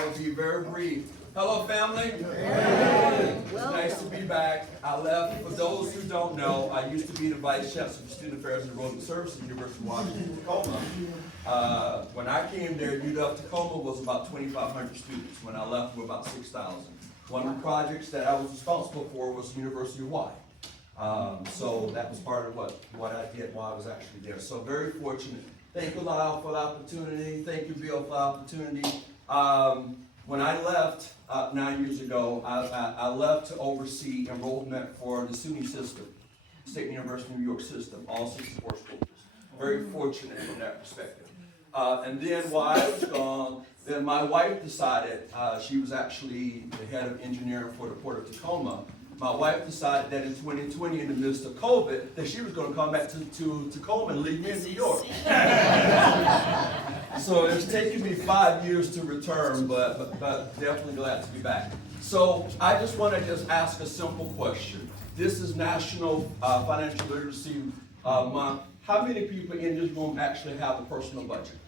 I will be very brief. Hello, family. It's nice to be back. I left, for those who don't know, I used to be the Vice Chancellor for Student Affairs and Enrollment Services at the University of Washington, Tacoma. When I came there, UW Tacoma was about 2,500 students. When I left, we were about 6,000. One of the projects that I was responsible for was University of Hawaii. So that was part of what I did while I was actually there. So very fortunate. Thank you, Lyle, for the opportunity. Thank you, Bill, for the opportunity. When I left 9 years ago, I left to oversee enrollment for the SUNY system, State University of New York system, all 64 schools. Very fortunate from that perspective. And then while I was gone, then my wife decided, she was actually the head of engineering for the Port of Tacoma. My wife decided that in 2020, in the midst of COVID, that she was going to come back to Tacoma and leave me in New York. So it's taken me 5 years to return, but definitely glad to be back. So I just want to ask a simple question. This is National Financial Literacy Month. How many people in this room actually have a personal budget?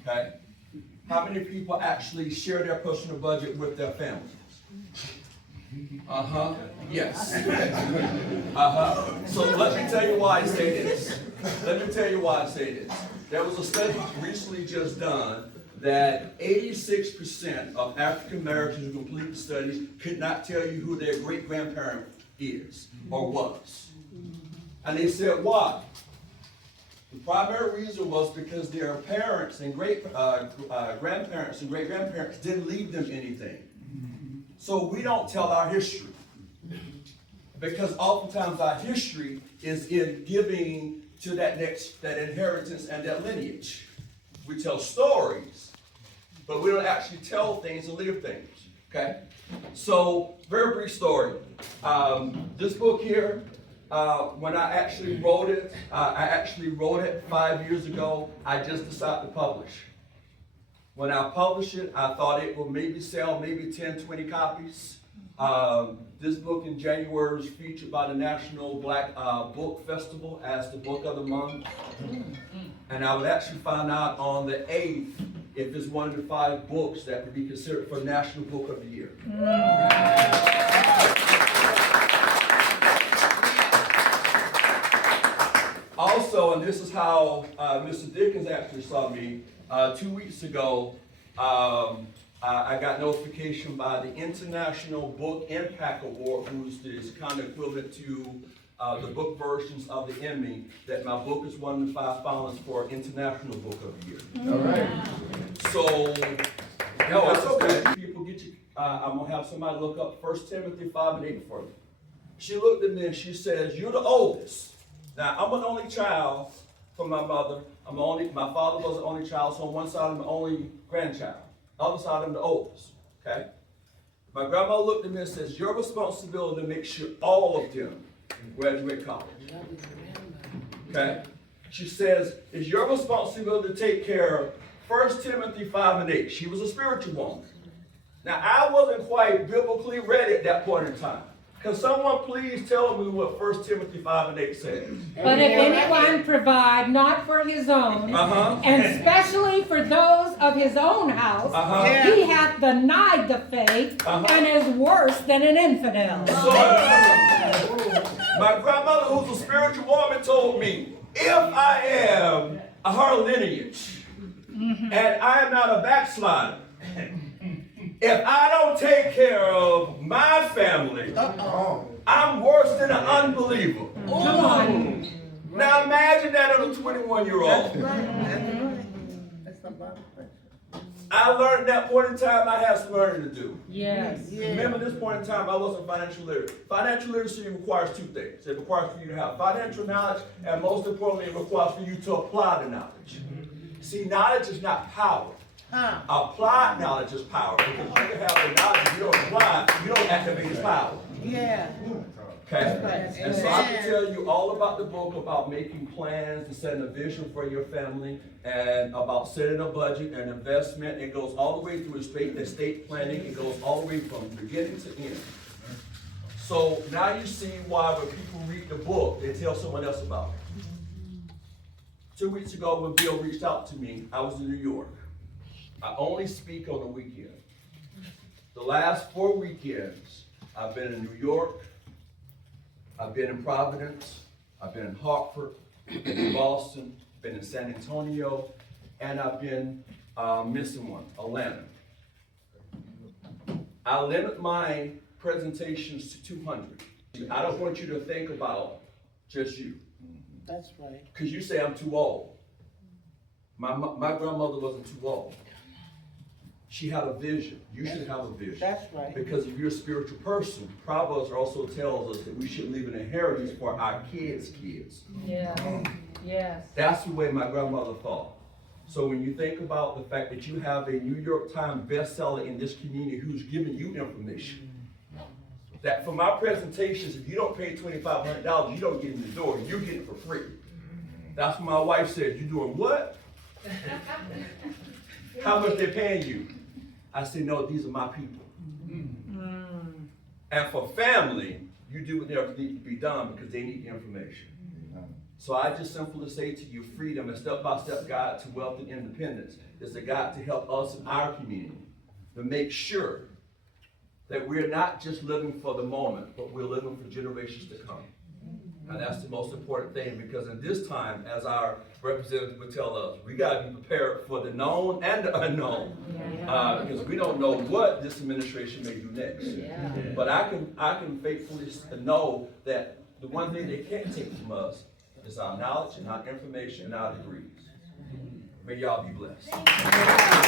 Okay. How many people actually share their personal budget with their family? Yes. So let me tell you why I say this. There was a study recently just done that 86% of African Americans who completed studies could not tell you who their great-grandparent is or was. And they said, why? The primary reason was because their parents and grandparents and great-grandparents didn't leave them anything. So we don't tell our history, because oftentimes our history is in giving to that inheritance and that lineage. We tell stories, but we don't actually tell things and live things, okay? So, very brief story. This book here, when I actually wrote it, 5 years ago. I just decided to publish. When I published it, I thought it would maybe sell 10, 20 copies. This book in January was featured by the National Black Book Festival as the book of the month. And I would actually find out on the 8th if it's one of the 5 books that would be considered for National Book of the Year. Also, and this is how Mr. Dickens actually saw me, 2 weeks ago, I got notification by the International Book Impact Award, who's kind of equivalent to the book versions of the Emmy, that my book is one of the 5 finalists for International Book of the Year. All right. So, no, it's okay. People get you. I'm gonna have somebody look up 1 Timothy 5:8 for you. She looked at me and she says, "You're the oldest." Now, I'm an only child from my mother. My father was the only child, so on one side I'm the only grandchild. Other side I'm the oldest, okay? My grandma looked at me and says, "Your responsibility to make sure all of them graduate college." Okay? She says, "It's your responsibility to take care of 1 Timothy 5:8. She was a spiritual woman. Now, I wasn't quite biblically ready at that point in time. Can someone please tell me what 1 Timothy 5:8 says? But if anyone provide not for his own, and especially for those of his own house, he hath denied the faith and is worse than an infidel. So, my grandmother, who's a spiritual woman, told me, if I am a her lineage, and I am not a backslider, if I don't take care of my family, I'm worse than an unbeliever." Come on. Now imagine that on a 21-year-old. I learned at that point in time I had some learning to do. Yes. Remember, at this point in time, I wasn't financial literate. Financial literacy requires 2 things. It requires for you to have financial knowledge, and most importantly, it requires for you to apply the knowledge. See, knowledge is not power. Applied knowledge is power, because you can have the knowledge, if you don't apply, you don't activate its power. Yeah. Okay? And so I can tell you all about the book, about making plans and setting a vision for your family, and about setting a budget and investment. It goes all the way through estate planning. It goes all the way from beginning to end. So now you see why when people read the book, they tell someone else about it. 2 weeks ago when Bill reached out to me, I was in New York. I only speak on the weekend. The last 4 weekends, I've been in New York, I've been in Providence, I've been in Hartford, been in Boston, been in San Antonio, and I've been missing one, Atlanta. I limit my presentations to 200. I don't want you to think about just you. That's right. Because you say I'm too old. My grandmother wasn't too old. She had a vision. You should have a vision. That's right. Because if you're a spiritual person, Proverbs also tells us that we should leave an inheritance for our kids' kids. Yeah. Yes. That's the way my grandmother thought. So when you think about the fact that you have a New York Times bestseller in this community who's giving you information, that for my presentations, if you don't pay $2,500, you don't get in the door. You get it for free. That's what my wife said. You doing what? How much they paying you? I said, no, these are my people. And for family, you do whatever needs to be done because they need the information. So I just simply say to you, freedom, a step-by-step guide to wealth and independence is a guide to help us in our community to make sure that we're not just living for the moment, but we're living for generations to come. And that's the most important thing, because in this time, as our representative would tell us, we got to be prepared for the known and the unknown, because we don't know what this administration may do next. But I can faithfully know that the one thing they can't take from us is our knowledge and our information and our degrees. May y'all be blessed.